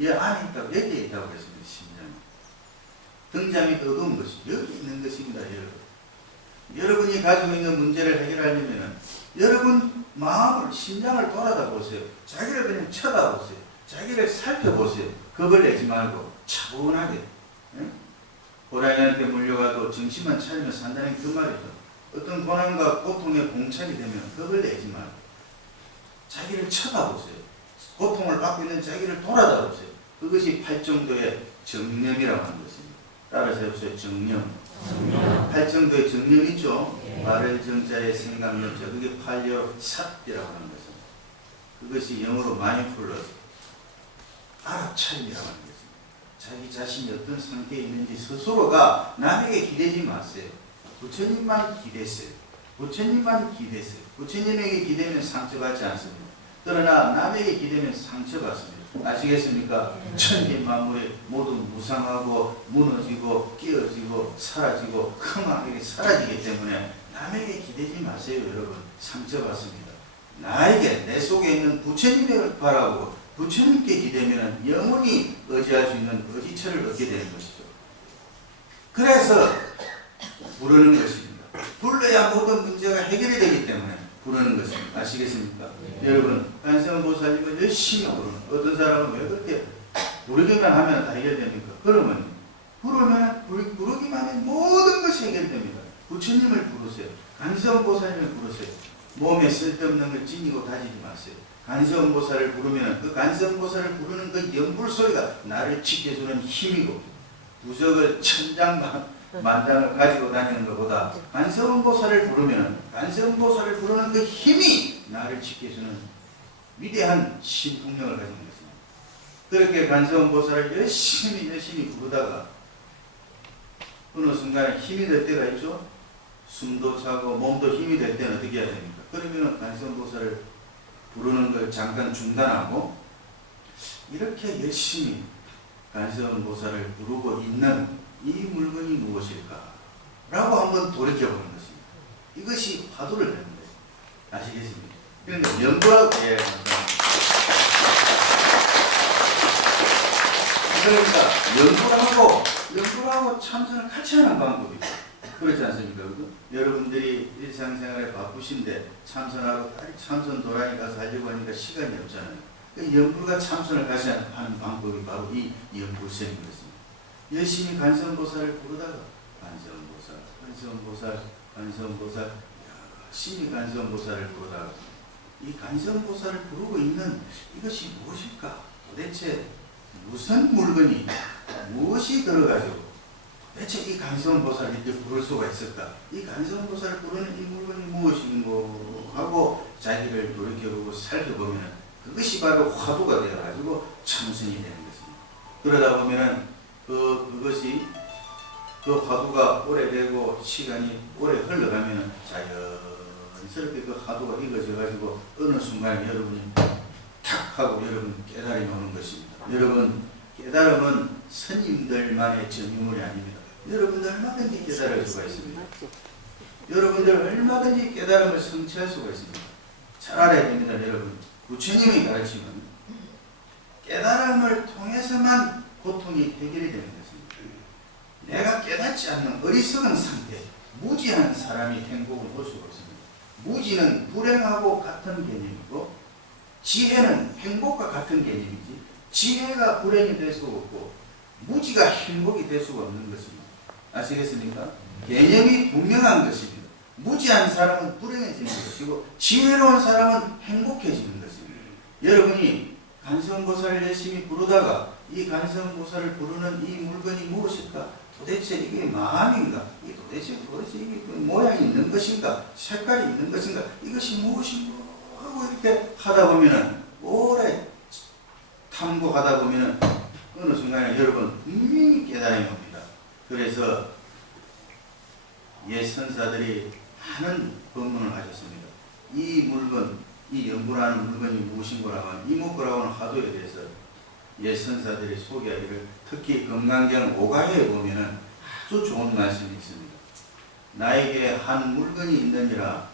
이 안에 있다고, 여기에 있다고 했습니다. 심장이. 등장이 어두운 것이 여기 있는 것입니다. 여러분이 가지고 있는 문제를 해결하려면 여러분 마음을, 심장을 돌아다 보세요. 자기를 그냥 쳐다보세요. 자기를 살펴보세요. 겁을 내지 말고 차분하게. 호랑이한테 물려가도 정신만 차리면 산다는 그 말이죠. 어떤 고난과 고통에 봉착이 되면 겁을 내지 말고 자기를 쳐다보세요. 고통을 받고 있는 자기를 돌아다 보세요. 그것이 팔정도의 정념이라고 하는 것입니다. 따라서 해보세요. 정념. 팔정도의 정념 있죠? 말을 정자에 생각념자. 그게 팔려 삿이라고 하는 것입니다. 그것이 영어로 마인드풀너스, 알아차림이라고 하는 것입니다. 자기 자신이 어떤 상태에 있는지 스스로가 남에게 기대지 마세요. 부처님만 기대세요. 부처님만 기대세요. 부처님에게 기대면 상처받지 않습니다. 그러나 남에게 기대면 상처받습니다. 아시겠습니까? 천지만물이 모두 무상하고 무너지고 깨어지고 사라지고 흠하게 사라지기 때문에 남에게 기대지 마세요. 여러분, 상처받습니다. 나에게, 내 속에 있는 부처님을 바라보고 부처님께 기대면 영원히 의지할 수 있는 의지처를 얻게 되는 것이죠. 그래서 부르는 것입니다. 불러야 모든 문제가 해결이 되기 때문에 부르는 것입니다. 아시겠습니까? 여러분, 간성보살님은 열심히 부르는, 어떤 사람은 왜 그렇게 부르기만 하면 다 해결됩니까? 그러면 부르기만 하면 모든 것이 해결됩니다. 부처님을 부르세요. 간성보살님을 부르세요. 몸에 쓸데없는 걸 지니고 다니지 마세요. 간성보살을 부르면 그 간성보살을 부르는 그 연불소리가 나를 지켜주는 힘이고, 부적을 천장만장을 가지고 다니는 것보다 간성보살을 부르면 간성보살을 부르는 그 힘이 나를 지켜주는 위대한 신풍력을 가진 것입니다. 그렇게 간성보살을 열심히 부르다가 어느 순간에 힘이 될 때가 있죠. 숨도 차고 몸도 힘이 될 때는 어떻게 해야 됩니까? 그러면 간성보살을 부르는 걸 잠깐 중단하고 이렇게 열심히 간성보살을 부르고 있는 이 물건이 무엇일까? 라고 한번 돌이켜보는 것입니다. 이것이 화두를 내는 거예요. 아시겠습니까? 그러니까 연구하고, 그러니까 연구를 하고 참선을 같이 하는 방법이고, 그렇지 않습니까? 여러분들이 일상생활에 바쁘신데 참선하고 참선 도라니 가서 하려고 하니까 시간이 없잖아요. 연불과 참선을 같이 하는 방법이 바로 이 연불생인 것입니다. 열심히 간성보살을 부르다가 간성보살 열심히 간성보살을 부르다가 이 간성보살을 부르고 있는 이것이 무엇일까? 도대체 무슨 물건이 무엇이 들어가지고 대체 이 간성보살을 이렇게 부를 수가 있을까? 이 간성보살을 부르는 이 물건이 무엇인고 하고 자기를 돌이켜보고 살펴보면 그것이 바로 화두가 되어가지고 참선이 되는 것입니다. 그러다 보면은 그것이 그 화두가 오래되고 시간이 오래 흘러가면은 자연스럽게 그 화두가 익어져가지고 어느 순간 여러분이 탁 하고 여러분 깨달음이 오는 것입니다. 여러분 깨달음은 스님들만의 전유물이 아닙니다. 여러분들 얼마든지 깨달을 수가 있습니다. 여러분들 얼마든지 깨달음을 성취할 수가 있습니다. 잘 알아야 됩니다. 여러분 부처님이 가르치면 깨달음을 통해서만 고통이 해결이 되는 것입니다. 내가 깨닫지 않는 어리석은 상태, 무지한 사람이 행복을 볼 수가 없습니다. 무지는 불행하고 같은 개념이고 지혜는 행복과 같은 개념이지 지혜가 불행이 될 수가 없고 무지가 행복이 될 수가 없는 것입니다. 아시겠습니까? 개념이 분명한 것입니다. 무지한 사람은 불행해지는 것이고 지혜로운 사람은 행복해지는 것입니다. 여러분이 간성보살을 열심히 부르다가 이 간성보살을 부르는 이 물건이 무엇일까? 도대체 이게 마음인가? 이 도대체 이게 모양이 있는 것인가? 색깔이 있는 것인가? 이것이 무엇인가? 하고 이렇게 하다 보면은 오래 탐구하다 보면은 어느 순간에 여러분 분명히 깨달음이 옵니다. 그래서 옛 선사들이 많은 법문을 하셨습니다. 이 물건, 이 연구라는 물건이 무엇인가라고 하는 이목구라고 하는 화두에 대해서 옛 선사들이 소개하기를 특히 금강경 5가에 보면은 아주 좋은 말씀이 있습니다. 나에게 한 물건이 있느니라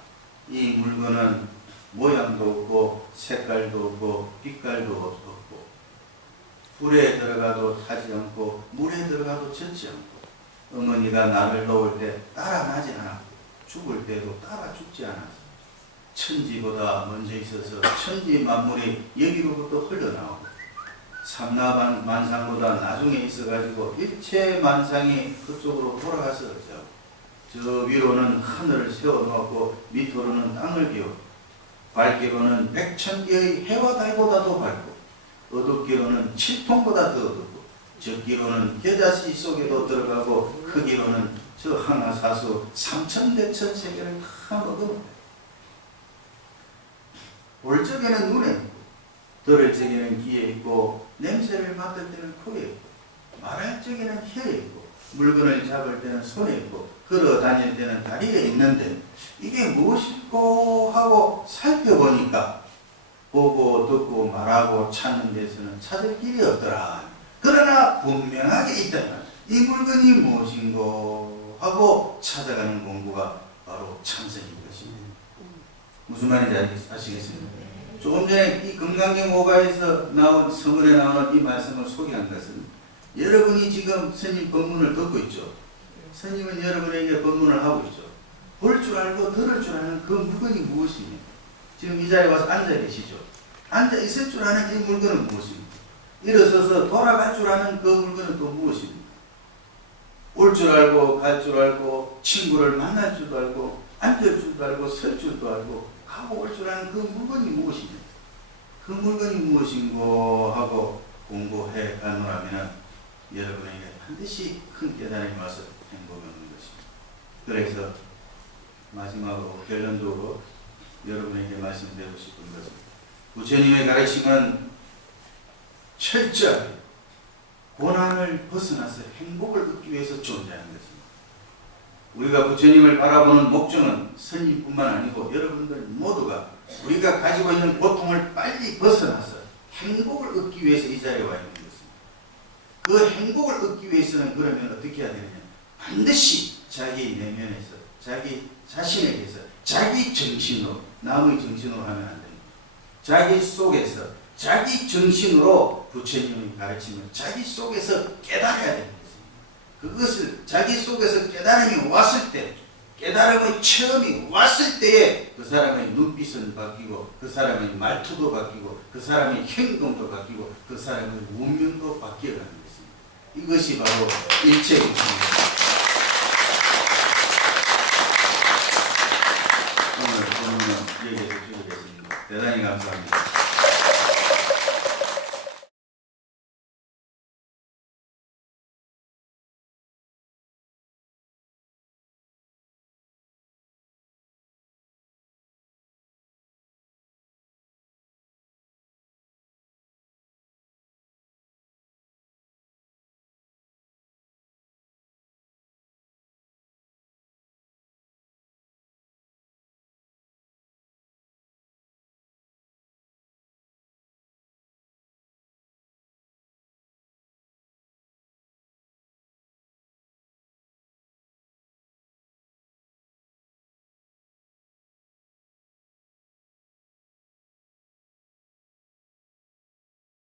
이 물건은 모양도 없고 색깔도 없고 빛깔도 없고 불에 들어가도 타지 않고 물에 들어가도 젖지 않고 어머니가 나를 놓을 때 따라 나지 않았고 죽을 때도 따라 죽지 않았어. 천지보다 먼저 있어서 천지 만물이 여기로부터 흘러나오고 삼라만상보다 나중에 있어가지고 일체 만상이 그쪽으로 돌아가서 저 위로는 하늘을 세워놓고 밑으로는 땅을 비우고 밝기로는 백천개의 해와 달보다도 밝고 어둡기로는 칠통보다 더 어둡고 적기로는 겨자씨 속에도 들어가고 크기로는 저 하나사수 삼천대천 세계를 다 먹어놓는다. 볼 적에는 눈에 있고 들을 적에는 귀에 있고 냄새를 맡을 때는 코에 있고 말할 적에는 혀에 있고 물건을 잡을 때는 손에 있고 걸어 다닐 때는 다리에 있는데 이게 무엇일꼬 하고 살펴보니까 보고 듣고 말하고 찾는 데서는 찾을 길이 없더라. 그러나 분명하게 있다면 이 물건이 무엇인고 하고 찾아가는 공부가 바로 참선인 것입니다. 무슨 말인지 아시겠습니까? 조금 전에 이 금강경 5가에서 나온 서문에 나오는 이 말씀을 소개한 것은 여러분이 지금 스님 법문을 듣고 있죠. 스님은 여러분에게 법문을 하고 있죠. 볼 줄 알고 들을 줄 아는 그 물건이 무엇입니까? 지금 이 자리에 와서 앉아 계시죠. 앉아 있을 줄 아는 이 물건은 무엇입니까? 일어서서 돌아갈 줄 아는 그 물건은 또 무엇입니까? 올 줄 알고 갈 줄 알고 친구를 만날 줄도 알고 앉을 줄도 알고 설 줄도 알고 가고 올 줄 아는 그 물건이 무엇입니까? 그 물건이 무엇인고 하고 공부해 가노라면 여러분에게 반드시 큰 깨달음이 와서 행복이 오는 것입니다. 그래서 마지막으로 결론적으로 여러분에게 말씀드리고 싶은 것은 부처님의 가르침은 철저하게 고난을 벗어나서 행복을 얻기 위해서 존재하는 것입니다. 우리가 부처님을 바라보는 목적은 스님뿐만 아니고 여러분들 모두가 우리가 가지고 있는 고통을 빨리 벗어나서 행복을 얻기 위해서 이 자리에 와 있는 것입니다. 그 행복을 얻기 위해서는 그러면 어떻게 해야 되느냐? 반드시 자기 내면에서 자기 자신에게서 자기 정신으로 남의 정신으로 하면 안 됩니다. 자기 속에서 자기 정신으로 부처님의 가르침을 자기 속에서 깨달아야 되는 것입니다. 그것을 자기 속에서 깨달음이 왔을 때 깨달음의 체험이 왔을 때에 그 사람의 눈빛은 바뀌고 그 사람의 말투도 바뀌고 그 사람의 행동도 바뀌고 그 사람의 운명도 바뀌어가는 것입니다. 이것이 바로 일체입니다. 오늘 본문은 여기에서 주겠습니다. 대단히 감사합니다.